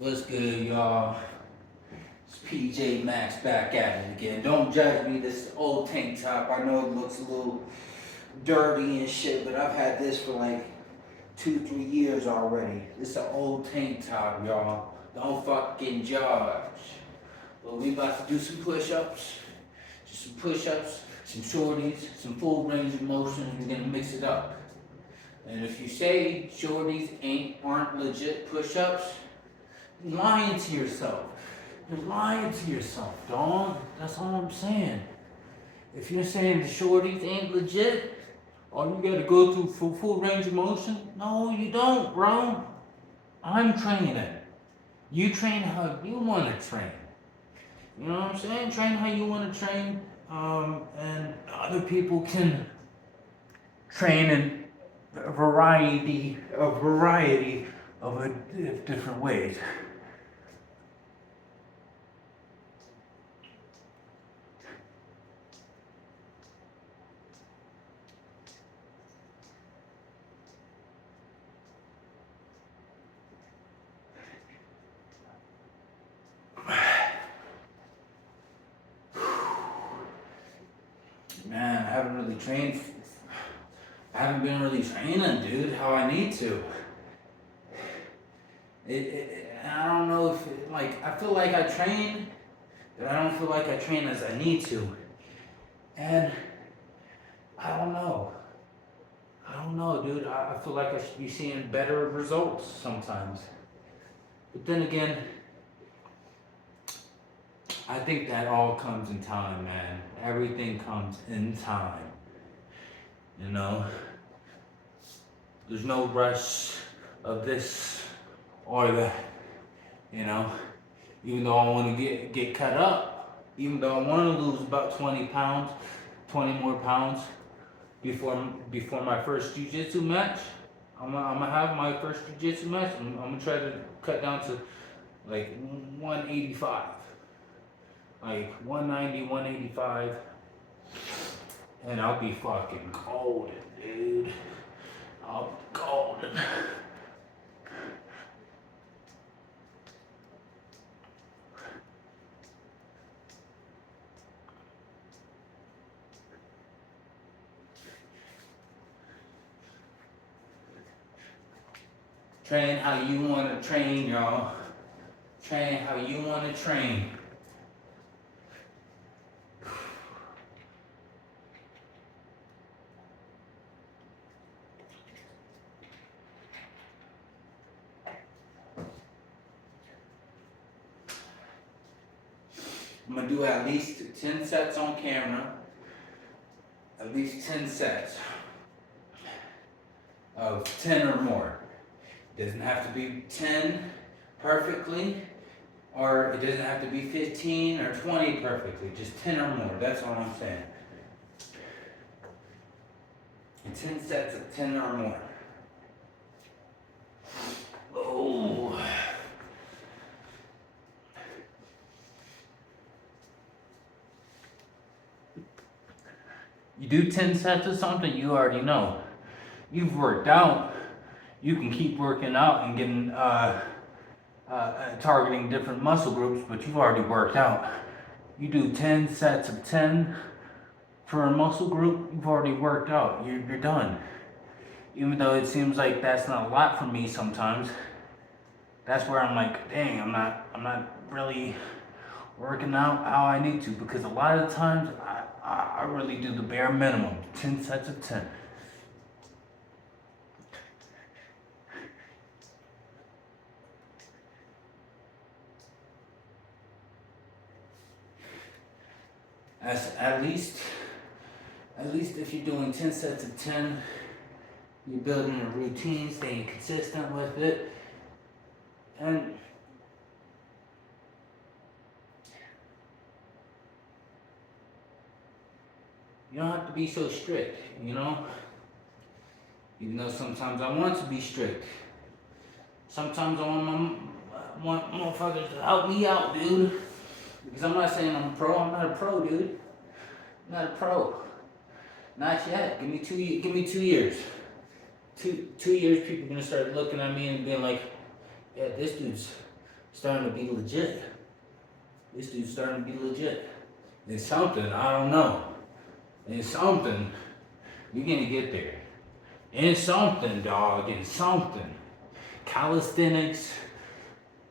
What's good, y'all? It's PJ Maxx back at it again. Don't judge me, this old tank top. I know it looks a little dirty and shit, but I've had this for like 2, 3 years already. It's an old tank top, y'all. Don't fucking judge. But we about to do some push-ups. Just some push-ups, some shorties, some full range of motion. We're gonna mix it up. And if you say shorties aren't legit push-ups, you're lying to yourself. You're lying to yourself, dog. That's all I'm saying. If you're saying the shorties ain't legit, all you gotta go through full range of motion, no, you don't, bro. I'm training it. You train how you want to train. You know what I'm saying? Train how you want to train, and other people can train in a variety of different ways. Man, I haven't really trained. I haven't been really training, dude, how I need to. I don't know if, I feel like I train, but I don't feel like I train as I need to. And I don't know. I don't know, dude. I feel like I should be seeing better results sometimes. But then again, I think that all comes in time, man. Everything comes in time. You know? There's no rush of this or that. You know? Even though I want to get cut up, even though I want to lose about 20 pounds, 20 more pounds before my first jiu-jitsu match, I'm gonna have my first jiu-jitsu match. I'm gonna try to cut down to like 185, like 190, 185, and I'll be fucking golden, dude. I'll be golden. Train how you want to train, y'all. Train how you want to train. I'm gonna do at least 10 sets on camera. At least 10 sets of 10 or more. It doesn't have to be 10 perfectly, or it doesn't have to be 15 or 20 perfectly, just 10 or more. That's all I'm saying. And 10 sets of 10 or more. Oh. You do 10 sets of something, you already know. You've worked out. You can keep working out and getting targeting different muscle groups, but you've already worked out. You do 10 sets of 10 for a muscle group, you've already worked out. You're done. Even though it seems like that's not a lot for me sometimes, that's where I'm like, dang, I'm not really working out how I need to, because a lot of the times I really do the bare minimum, 10 sets of 10. At least if you're doing 10 sets of 10, you're building a routine, staying consistent with it, and you don't have to be so strict, you know? Even though sometimes I want to be strict. Sometimes I want motherfuckers to help me out, dude. Because I'm not saying I'm a pro. I'm not a pro, dude. I'm not a pro. Not yet. Give me 2 years. Give me 2 years. 2 years, people are gonna start looking at me and being like, yeah, this dude's starting to be legit. This dude's starting to be legit. It's something, I don't know. It's something. You're gonna get there. It's something, dog. It's something. Calisthenics,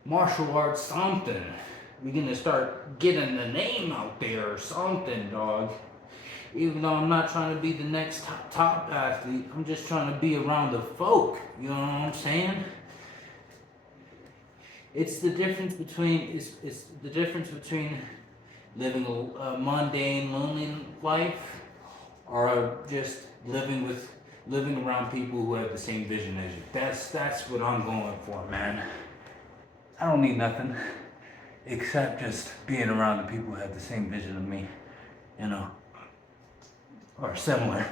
martial arts, something. We're gonna start getting the name out there or something, dog. Even though I'm not trying to be the next top athlete, I'm just trying to be around the folk. You know what I'm saying? It's the difference between it's the difference between living a mundane, lonely life, or just living around people who have the same vision as you. That's what I'm going for, man. I don't need nothing except just being around the people who have the same vision as me, you know, or similar.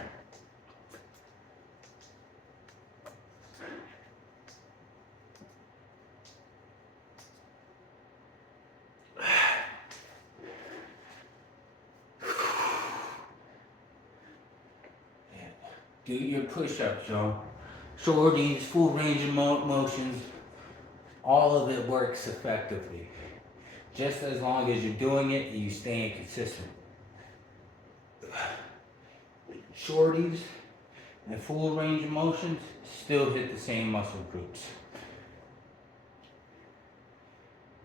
Do your push-ups, y'all. Shorties, full range of motions. All of it works effectively. Just as long as you're doing it and you staying consistent. Shorties and full range of motions still hit the same muscle groups.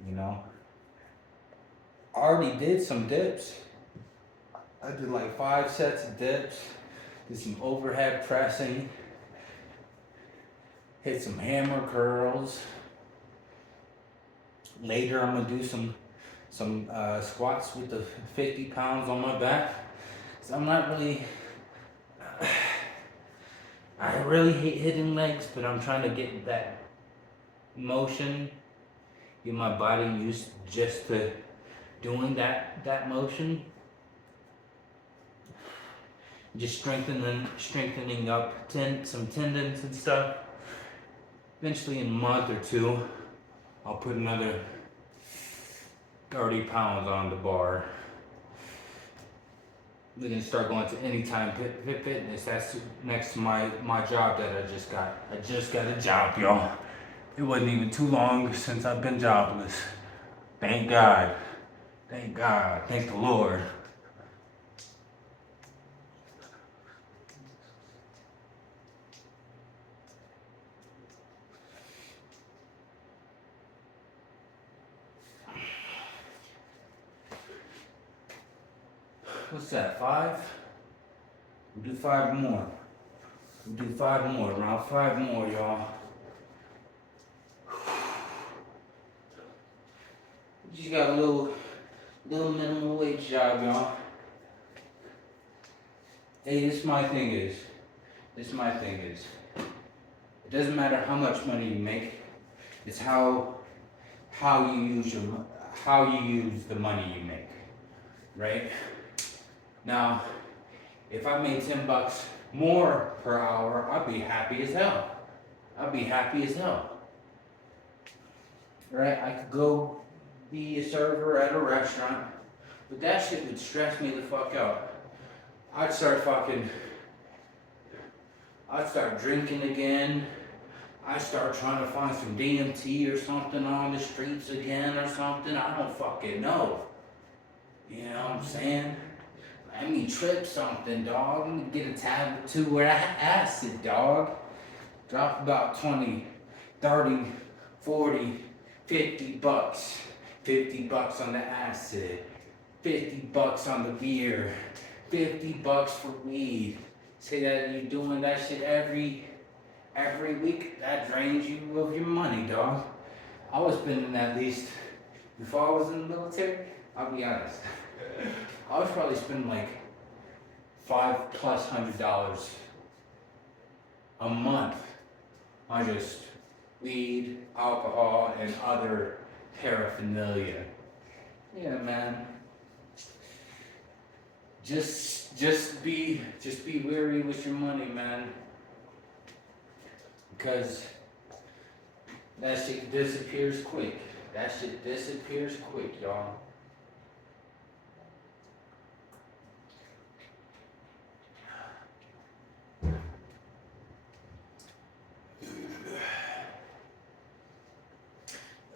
You know? I already did some dips. I did like 5 sets of dips. Did some overhead pressing. Hit some hammer curls. Later I'm gonna do some squats with the 50 pounds on my back. So I'm not really, I really hate hitting legs, but I'm trying to get that motion, get my body used just to doing that motion. Just strengthening up some tendons and stuff. Eventually in a month or 2, I'll put another 30 pounds on the bar. We're gonna start going to Anytime Fitness. That's next to my job that I just got. I just got a job, y'all. It wasn't even too long since I've been jobless. Thank God. Thank God. Thank the Lord. What's that, 5? We'll do 5 more. We'll do 5 more, around 5 more, y'all. Just got a little minimum wage job, y'all. Hey, this my thing is, it doesn't matter how much money you make, it's how you use the money you make, right? Now, if I made $10 more per hour, I'd be happy as hell. Right? I could go be a server at a restaurant, but that shit would stress me the fuck out. I'd start drinking again. I'd start trying to find some DMT or something on the streets again or something. I don't fucking know. You know what I'm saying? Let me trip something, dog. Let me get a tablet too where I acid, dog. Drop about 20, 30, 40, $50. $50 on the acid. $50 on the beer. $50 for weed. Say that you're doing that shit every week. That drains you of your money, dog. I was spending at least, before I was in the military, I'll be honest. I was probably spending like $500+ a month on just weed, alcohol, and other paraphernalia. Yeah, man. Just be wary with your money, man. Because that shit disappears quick. Y'all.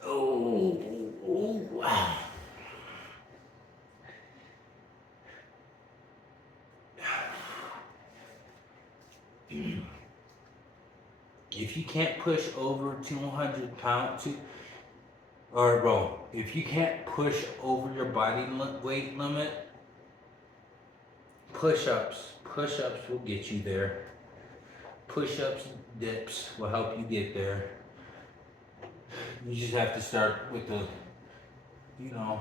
Oh. if you can't push over 200 pounds, or bro, if you can't push over your body weight limit, push-ups will get you there. Push-ups, dips will help you get there. You just have to start with the, you know,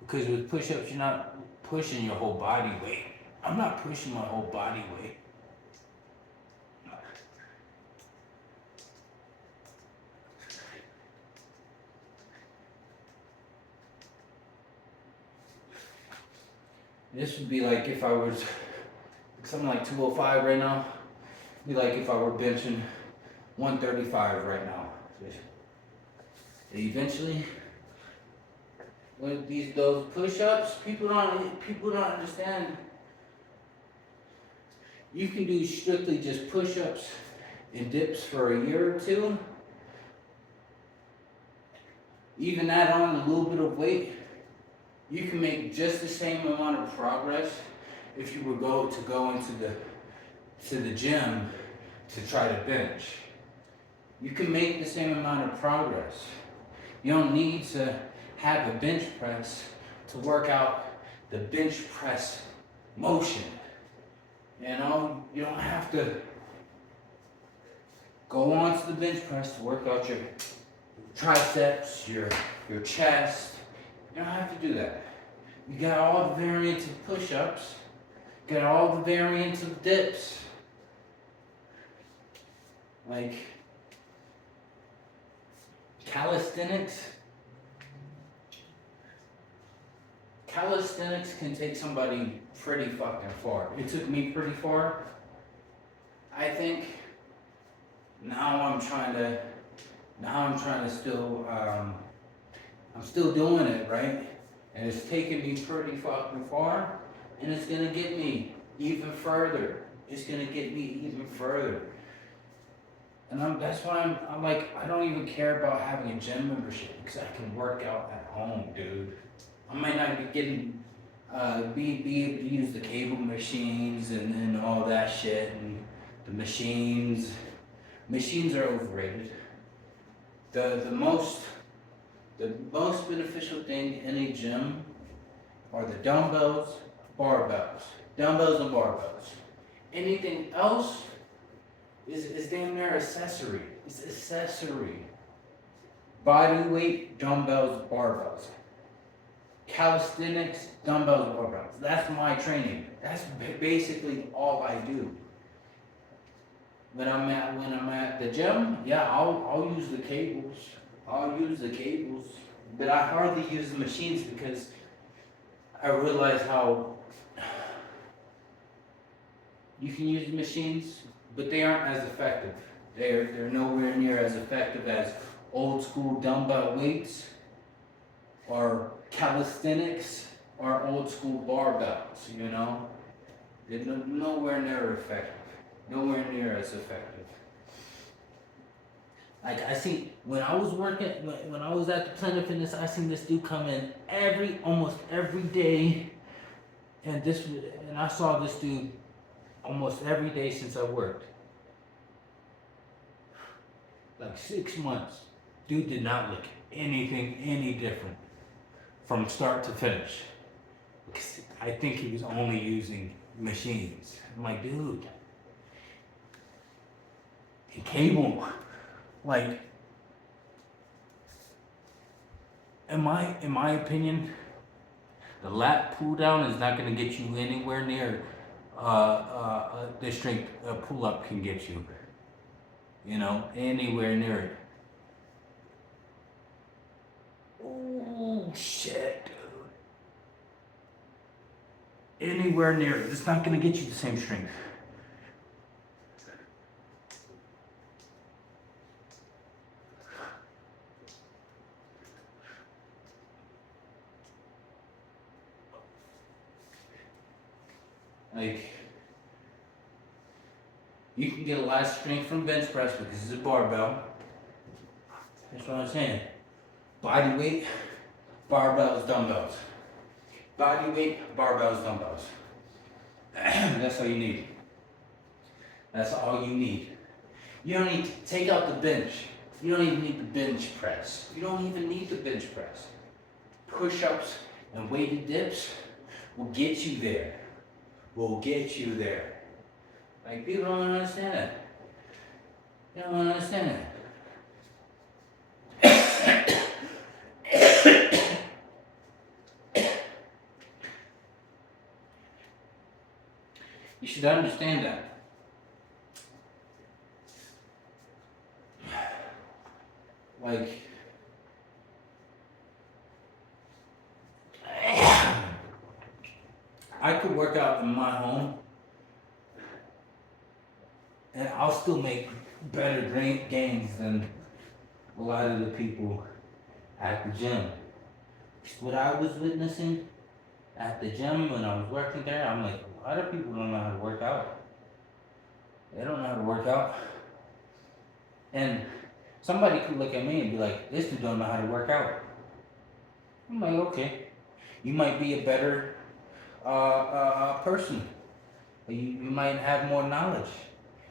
because with push-ups, you're not pushing your whole body weight. I'm not pushing my whole body weight. This would be like if I was, something like 205 right now. It'd be like if I were benching 135 right now. Eventually, with those push-ups, people don't understand. You can do strictly just push-ups and dips for a year or two. Even add on a little bit of weight. You can make just the same amount of progress if you were go into the gym to try to bench. You can make the same amount of progress. You don't need to have a bench press to work out the bench press motion. You know, you don't have to go onto the bench press to work out your triceps, your chest. You don't have to do that. You got all the variants of push-ups, got all the variants of dips. Like calisthenics can take somebody pretty fucking far. It took me pretty far. I think now I'm trying to still, I'm still doing it, right? And it's taking me pretty fucking far, and it's gonna get me even further. It's gonna get me even further. And that's why I'm like, I don't even care about having a gym membership, because I can work out at home, dude. I might not be getting, be able to use the cable machines and all that shit, and the machines are overrated. The most beneficial thing in a gym are the dumbbells, barbells. Dumbbells and barbells. Anything else is damn near accessory. It's accessory. Body weight, dumbbells, barbells. Calisthenics, dumbbells, barbells. That's my training. That's basically all I do. When I'm at the gym, yeah, I'll use the cables. But I hardly use the machines because I realize how you can use the machines, but they aren't as effective. They're nowhere near as effective as old school dumbbell weights or calisthenics or old school barbells, you know? They're nowhere near effective. Nowhere near as effective. Like I see, when I was working, when I was at the Planet Fitness, I seen this dude come in almost every day, and I saw this dude almost every day since I worked. Like 6 months, dude did not look anything any different from start to finish. I think he was only using machines. I'm like, dude, the cable, like, in my opinion, the lat pull down is not going to get you anywhere near the strength a pull up can get you. You know, anywhere near it. Oh shit, dude. Anywhere near it. It's not going to get you the same strength. Like, you can get a lot of strength from bench press because it's a barbell. That's what I'm saying. Body weight, barbells, dumbbells. Body weight, barbells, dumbbells. That's all you need. That's all you need. You don't need to take out the bench. You don't even need the bench press. You don't even need the bench press. Push-ups and weighted dips will get you there. Will get you there. Like, people don't understand that. They don't understand that. You should understand that. Like, I could work out in my home and I'll still make better gains than a lot of the people at the gym. What I was witnessing at the gym when I was working there, I'm like, a lot of people don't know how to work out. They don't know how to work out. And somebody could look at me and be like, this dude don't know how to work out. I'm like, okay. You might be a better person. You might have more knowledge.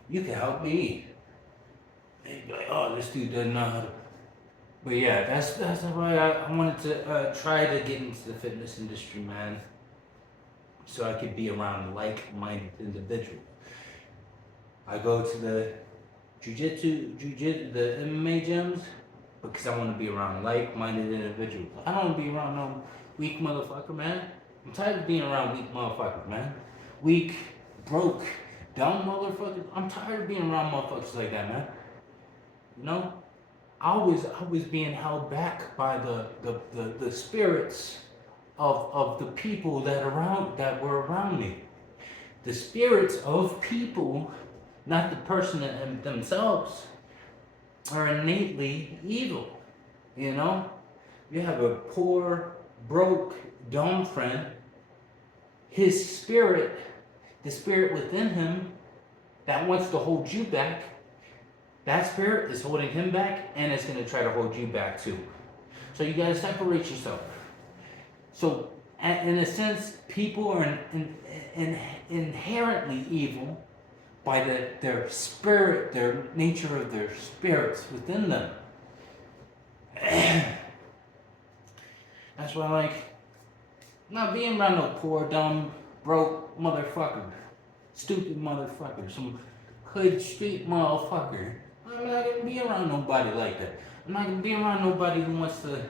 You can help me. They'd be like, oh, this dude doesn't know how to. But yeah, that's why I wanted to try to get into the fitness industry, man. So I could be around like-minded individuals. I go to the jiu-jitsu, the MMA gyms because I want to be around like-minded individuals. I don't want to be around no weak motherfucker, man. I'm tired of being around weak motherfuckers, man. Weak, broke, dumb motherfuckers. I'm tired of being around motherfuckers like that, man. You know? I was being held back by the spirits of the people that were around me. The spirits of people, not the person themselves, are innately evil. You know? You have a poor, broke, dumb friend. His spirit, the spirit within him that wants to hold you back, that spirit is holding him back and it's going to try to hold you back too. So you got to separate yourself. So in a sense, people are inherently evil by their spirit, their nature of their spirits within them. That's why, like, not being around no poor, dumb, broke motherfucker, stupid motherfucker, some hood street motherfucker. I'm not gonna be around nobody like that. I'm not gonna be around nobody who wants to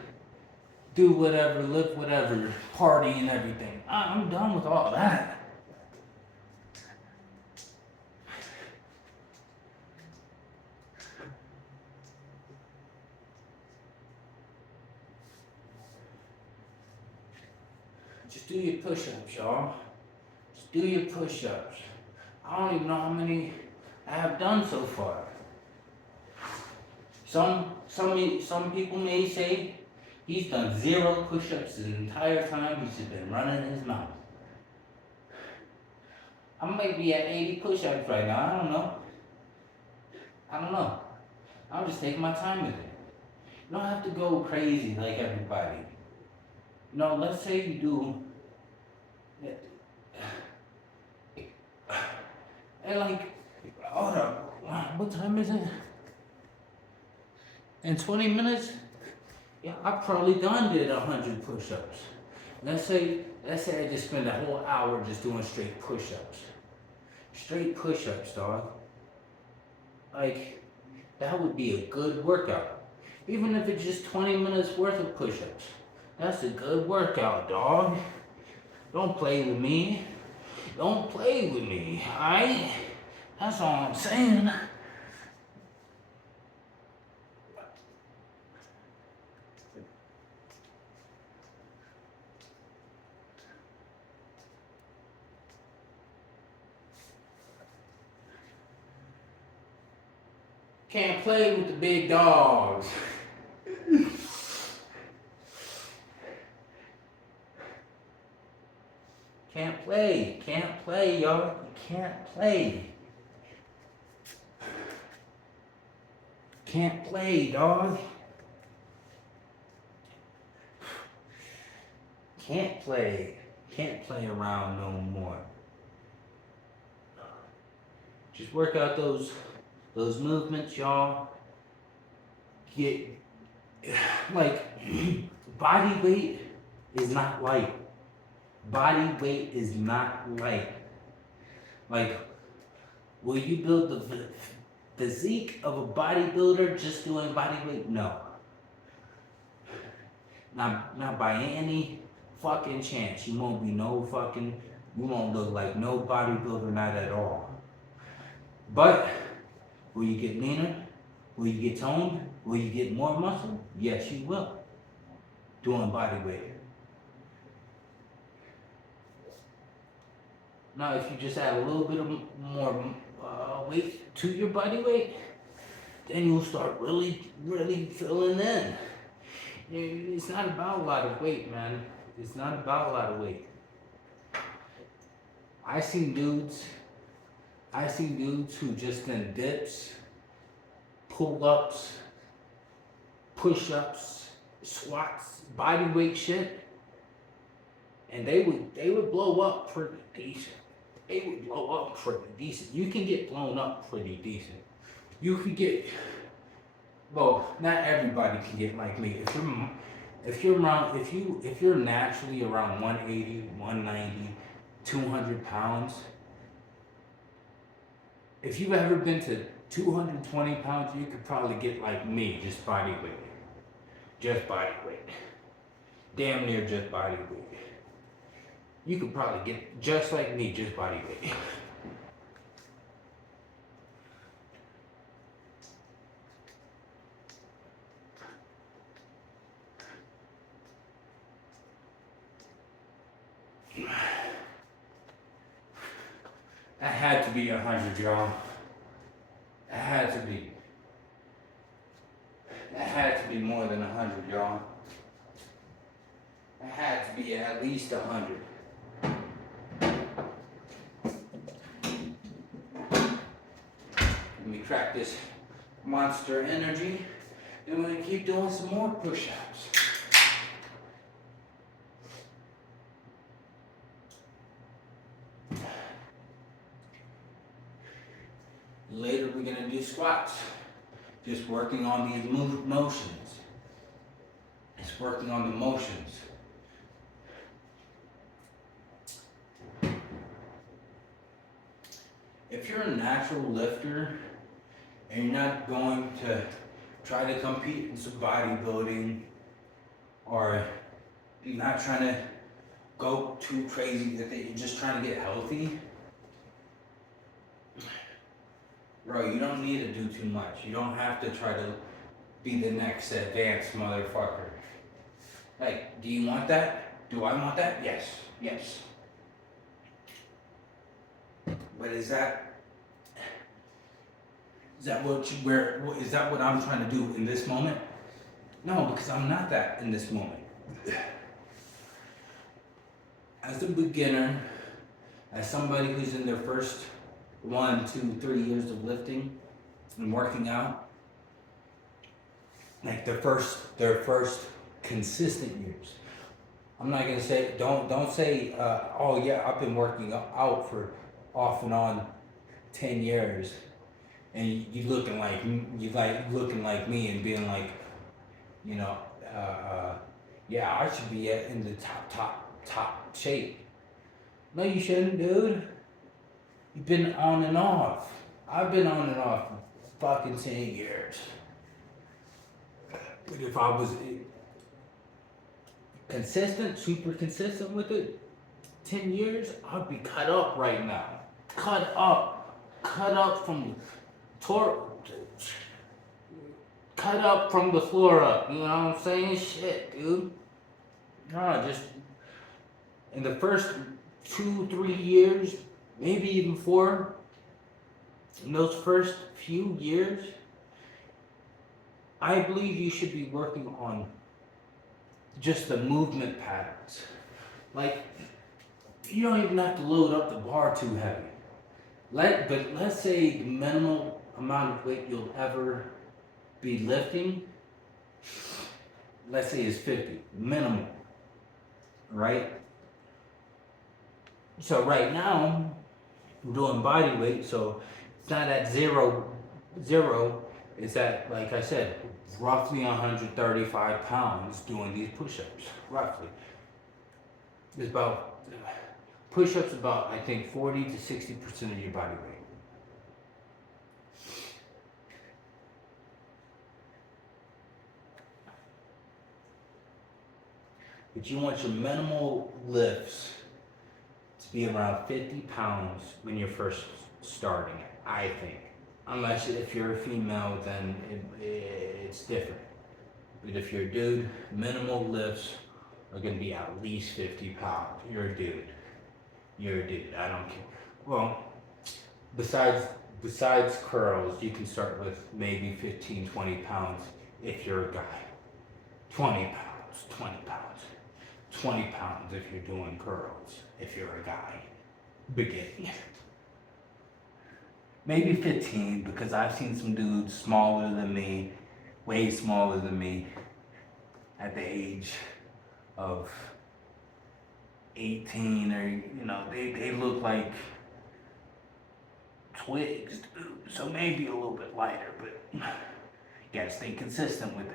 do whatever, live whatever, party and everything. I'm done with all that. Just do your push-ups, y'all. Just do your push-ups. I don't even know how many I have done so far. Some people may say he's done 0 push-ups the entire time he's just been running his mouth. I might be at 80 push-ups right now. I don't know. I'm just taking my time with it. You don't have to go crazy like everybody. You know, let's say you do. And like, hold up, what time is it? In 20 minutes, yeah, I probably did 100 push-ups. Let's say I just spend a whole hour just doing straight push-ups. Straight push-ups, dog. Like, that would be a good workout. Even if it's just 20 minutes worth of push-ups. That's a good workout, dog. Don't play with me. Don't play with me, alright? That's all I'm saying. Can't play with the big dogs. Can't play, y'all. You can't play. Can't play, dog. Can't play. Can't play around no more. Just work out those Those movements, y'all, get like body weight is not light. Body weight is not light. Like, will you build the physique of a bodybuilder just doing body weight? No. Not by any fucking chance. You won't be no fucking, you won't look like no bodybuilder, not at all. But will you get leaner? Will you get toned? Will you get more muscle? Yes, you will. Doing body weight. Now, if you just add a little bit of more weight to your body weight, then you'll start really, really filling in. It's not about a lot of weight, man. It's not about a lot of weight. I seen dudes who just done dips, pull-ups, push-ups, squats, body weight shit, and they would blow up pretty decent. They would blow up pretty decent. You can get blown up pretty decent. You can get, well, not everybody can get like me. If you're naturally around 180, 190, 200 pounds, if you've ever been to 220 pounds, you could probably get like me, just body weight. Just body weight. Damn near just body weight. You could probably get just like me, just body weight. That had to be 100, y'all. That had to be. That had to be more than 100, y'all. That had to be at least 100. Let me crack this Monster Energy. Then we're gonna keep doing some more push-ups. Later we're gonna do squats. Just working on these motions. It's working on the motions. If you're a natural lifter and you're not going to try to compete in some bodybuilding, or you're not trying to go too crazy that you're just trying to get healthy, bro, you don't need to do too much. You don't have to try to be the next advanced motherfucker. Like, do you want that? Do I want that? Yes. Yes. But is that what I'm trying to do in this moment? No, because I'm not that in this moment. As a beginner, as somebody who's in their first 1, 2, 3 years of lifting and working out, like their first consistent years. I'm not gonna say, don't say, oh yeah, I've been working out for off and on 10 years, and you looking like me and being like, you know, yeah, I should be in the top shape. No, you shouldn't, dude. You've been on and off. I've been on and off for fucking 10 years. But if I was consistent, super consistent with it, 10 years, I'd be cut up right now. Cut up from cut up from the floor up. You know what I'm saying? Shit, dude. No, just in the first 2, 3 years, maybe even 4, in those first few years, I believe you should be working on just the movement patterns. Like, you don't even have to load up the bar too heavy. But let's say the minimal amount of weight you'll ever be lifting, let's say is 50, minimum, right? So right now, I'm doing body weight, so it's not at 0 Zero is at, like I said, roughly 135 pounds doing these push-ups. Roughly. It's about, push-ups about, I think, 40 to 60% of your body weight. But you want your minimal lifts to be around 50 pounds when you're first starting, I think. Unless if you're a female, then it's different. But if you're a dude, minimal lifts are gonna be at least 50 pounds. You're a dude. You're a dude. I don't care. Well, besides curls, you can start with maybe 15, 20 pounds if you're a guy. 20 pounds, 20 pounds. 20 pounds if you're doing curls, if you're a guy, beginning. Maybe 15, because I've seen some dudes smaller than me, way smaller than me, at the age of 18, or, they look like twigs, dude. So maybe a little bit lighter, but you gotta stay consistent with it.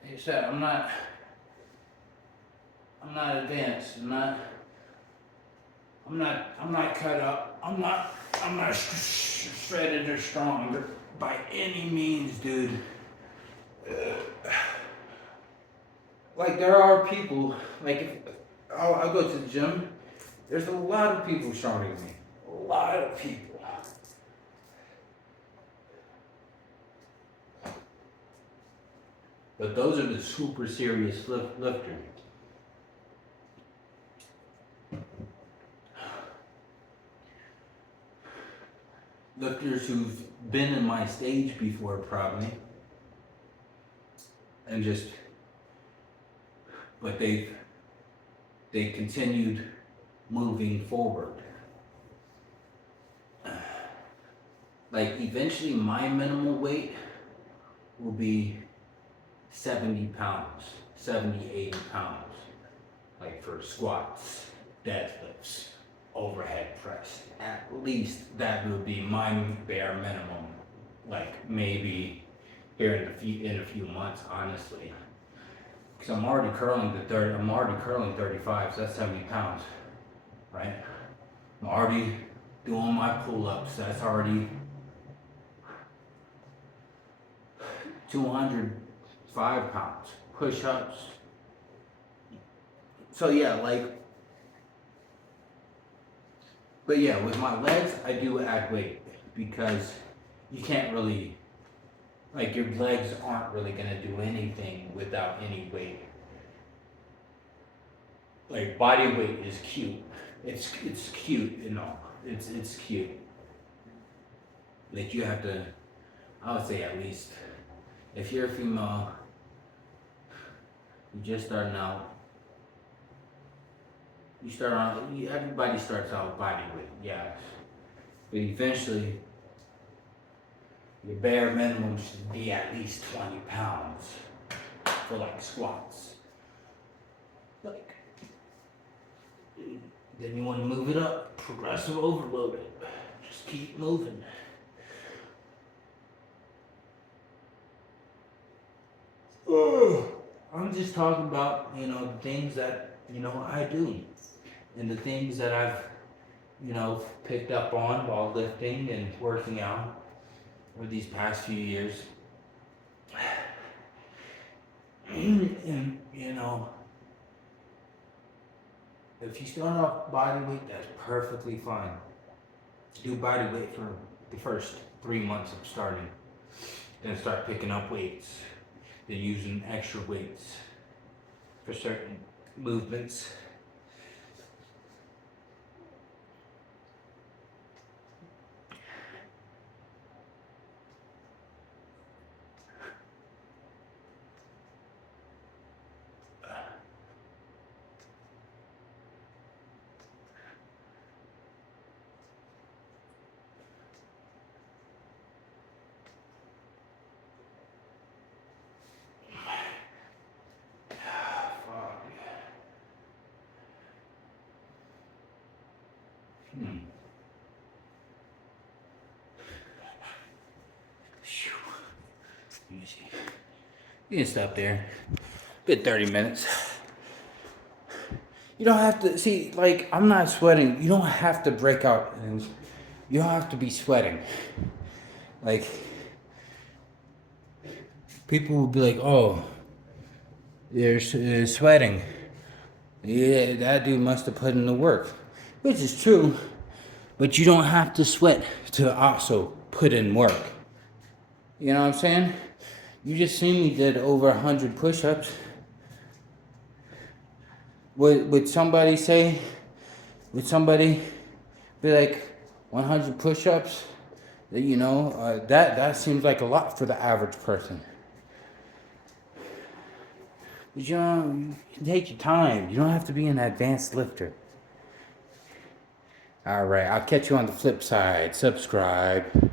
Like I said, I'm not advanced. I'm not cut up. I'm not shredded or strong by any means, dude. Like there are people, like if I'll go to the gym, there's a lot of people stronger than me. A lot of people. But those are the super serious lifters. Lifters who've been in my stage before, probably. And but they continued moving forward. Like eventually my minimal weight will be 70 pounds, 70, 80 pounds. Like for squats, deadlifts, overhead press. At least that would be my bare minimum. Like maybe here in a few months, honestly. Because I'm already curling 35, so that's 70 pounds, right? I'm already doing my pull-ups, that's already 205 pounds. Push-ups. So yeah, but yeah, with my legs, I do add weight because you can't really, like your legs aren't really gonna do anything without any weight. Like body weight is cute. It's cute, It's cute. Like you have to, I would say at least, if you're a female, you just starting out, everybody starts out with body weight, yes. But eventually, your bare minimum should be at least 20 pounds for like squats. Like, then you want to move it up, progressive overload it. Just keep moving. I'm just talking about, the things that, I do. And the things that I've, picked up on while lifting and working out over these past few years. And, if you start off body weight, that's perfectly fine. Do body weight for the first 3 months of starting. Then start picking up weights. Then using extra weights for certain movements. You can stop there. Bit 30 minutes. You don't have to see, like, I'm not sweating. You don't have to break out, and you don't have to be sweating. Like, people will be like, oh, they're sweating. Yeah, that dude must have put in the work. Which is true, but you don't have to sweat to also put in work. You know what I'm saying? You just seen me did over 100 push-ups. Would somebody say, would somebody be like 100 push-ups? You know, that seems like a lot for the average person. But you know, you take your time. You don't have to be an advanced lifter. All right, I'll catch you on the flip side. Subscribe.